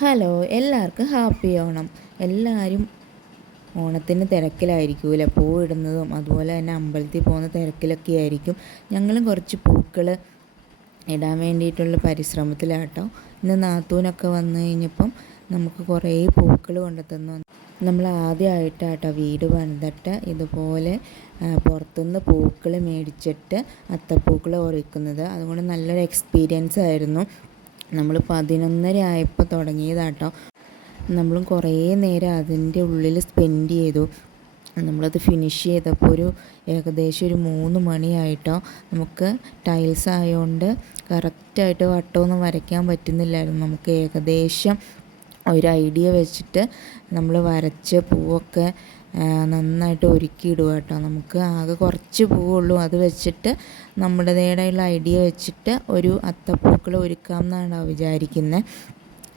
Hello എല്ലാവർക്കും happy Onam. എല്ലാവരും ഓണത്തിന് തിരക്കിലായിരിക്കൂല? പൂവിടുന്നതും അതുപോലെ തന്നെ അമ്പലത്തിൽ പോകുന്ന തിരക്കിലൊക്കെ ആയിരിക്കും. ഞങ്ങളും കുറച്ച് പൂക്കൾ ഇടാൻ വേണ്ടിയിട്ടുള്ള പരിശ്രമത്തിലാട്ടോ. ഇന്ന് നാത്തൂനൊക്കെ വന്നു കഴിഞ്ഞപ്പം നമുക്ക് കുറേ പൂക്കൾ കൊണ്ടു തന്നു നമ്മൾ ആദ്യമായിട്ടാട്ടോ വീട് പണിതിട്ട് ഇതുപോലെ പുറത്തുനിന്ന് പൂക്കൾ മേടിച്ചിട്ട് അത്തപ്പൂക്കൾ ഒരുക്കുന്നത്. അതുകൊണ്ട് നല്ലൊരു എക്സ്പീരിയൻസ് ആയിരുന്നു. നമ്മൾ പതിനൊന്നര ആയപ്പോൾ തുടങ്ങിയതാട്ടോ. നമ്മളും കുറേ നേരം അതിന്റെ ഉള്ളിൽ സ്പെൻഡ് ചെയ്തു. നമ്മളത് ഫിനിഷ് ചെയ്തപ്പോൾ ഒരു ഏകദേശം ഒരു മൂന്ന് മണിയായിട്ടോ. നമുക്ക് ടൈൽസ് ആയതുകൊണ്ട് കറക്റ്റായിട്ട് വട്ടമൊന്നും വരയ്ക്കാൻ പറ്റുന്നില്ലായിരുന്നു. നമുക്ക് ഏകദേശം ഒരു ഐഡിയ വെച്ചിട്ട് നമ്മൾ വരച്ച് പൂവൊക്കെ നന്നായിട്ട് ഒരുക്കിയിടുക കേട്ടോ. നമുക്ക് ആകെ കുറച്ച് പൂവുള്ളൂ. അത് വെച്ചിട്ട് നമ്മുടേതായുള്ള ഐഡിയ വെച്ചിട്ട് ഒരു അത്തപ്പൂക്കൾ ഒരുക്കാം എന്നാണ് വിചാരിക്കുന്നത്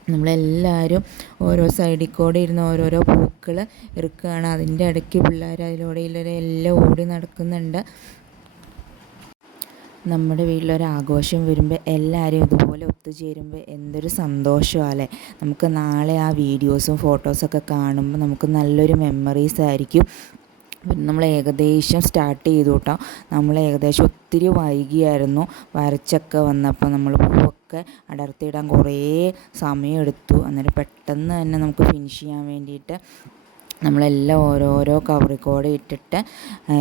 നമ്മളെല്ലാവരും ഓരോ സൈഡിൽ കൂടെ ഇരുന്ന് ഓരോരോ പൂക്കൾ ഇറുക്കുകയാണ്. അതിന്റെ ഇടയ്ക്ക് പിള്ളേർ അതിലൂടെ എല്ലാം ഓടി നടക്കുന്നുണ്ട്. നമ്മുടെ വീട്ടിലൊരാഘോഷം വരുമ്പോൾ എല്ലാവരും ഇതുപോലെ ഒത്തുചേരുമ്പോൾ എന്തൊരു സന്തോഷമല്ലേ നമുക്ക് നാളെ ആ വീഡിയോസും ഫോട്ടോസൊക്കെ കാണുമ്പോൾ നമുക്ക് നല്ലൊരു മെമ്മറീസ് ആയിരിക്കും. പിന്നെ നമ്മൾ ഏകദേശം സ്റ്റാർട്ട് ചെയ്തു കേട്ടോ നമ്മൾ ഏകദേശം ഒത്തിരി വൈകിയായിരുന്നു. വരച്ചൊക്കെ വന്നപ്പോൾ നമ്മൾ പൂവൊക്കെ അടർത്തിയിടാൻ കുറേ സമയമെടുത്തു. അന്നേരം പെട്ടെന്ന് തന്നെ നമുക്ക് ഫിനിഷ് ചെയ്യാൻ വേണ്ടിയിട്ട് നമ്മളെല്ലാം ഓരോരോ കവറിക്കോടെ ഇട്ടിട്ട്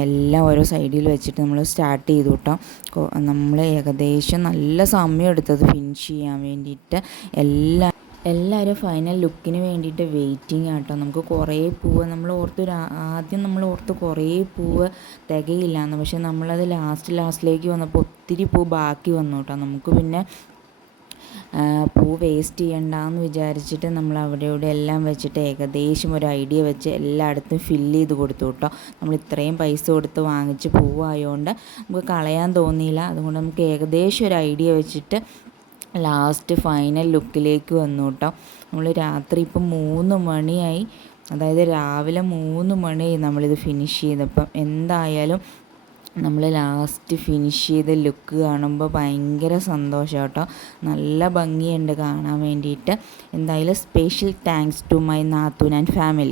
എല്ലാം ഓരോ സൈഡിൽ വെച്ചിട്ട് നമ്മൾ സ്റ്റാർട്ട് ചെയ്തു കേട്ടോ നമ്മൾ ഏകദേശം നല്ല സമയം എടുത്തത് ഫിനിഷ് ചെയ്യാൻ വേണ്ടിയിട്ട്. എല്ലാ എല്ലാവരും ഫൈനൽ ലുക്കിന് വേണ്ടിയിട്ട് വെയിറ്റിംഗ് ആട്ടോ നമുക്ക് കുറേ പൂവ് നമ്മൾ ഓർത്ത് ആദ്യം നമ്മൾ ഓർത്ത് കുറേ പൂവ് തികയില്ല എന്ന് പക്ഷെ നമ്മളത് ലാസ്റ്റ് ലാസ്റ്റിലേക്ക് വന്നപ്പോൾ ഒത്തിരി പൂ ബാക്കി വന്നു കേട്ടോ നമുക്ക് പിന്നെ പൂ വേസ്റ്റ് ചെയ്യണ്ടെന്ന് വിചാരിച്ചിട്ട് നമ്മൾ അവിടെ ഇവിടെ എല്ലാം വെച്ചിട്ട് ഏകദേശം ഒരു ഐഡിയ വെച്ച് എല്ലായിടത്തും ഫില്ല് ചെയ്ത് കൊടുത്തു കേട്ടോ. നമ്മൾ ഇത്രയും പൈസ കൊടുത്ത് വാങ്ങിച്ച് പൂവായതുകൊണ്ട് നമുക്ക് കളയാൻ തോന്നിയില്ല. അതുകൊണ്ട് നമുക്ക് ഏകദേശം ഒരു ഐഡിയ വെച്ചിട്ട് ലാസ്റ്റ് ഫൈനൽ ലുക്കിലേക്ക് വന്നു കേട്ടോ. നമ്മൾ രാത്രി ഇപ്പം മൂന്ന് മണിയായി. അതായത് രാവിലെ മൂന്ന് മണി നമ്മളിത് ഫിനിഷ് ചെയ്തപ്പം. എന്തായാലും നമ്മൾ ലാസ്റ്റ് ഫിനിഷ് ചെയ്ത ലുക്ക് കാണുമ്പോൾ ഭയങ്കര സന്തോഷം കേട്ടോ നല്ല ഭംഗിയുണ്ട് കാണാൻ വേണ്ടിയിട്ട്. എന്തായാലും സ്പെഷ്യൽ താങ്ക്സ് ടു മൈ നാത്തൂൻ ആൻഡ് ഫാമിലി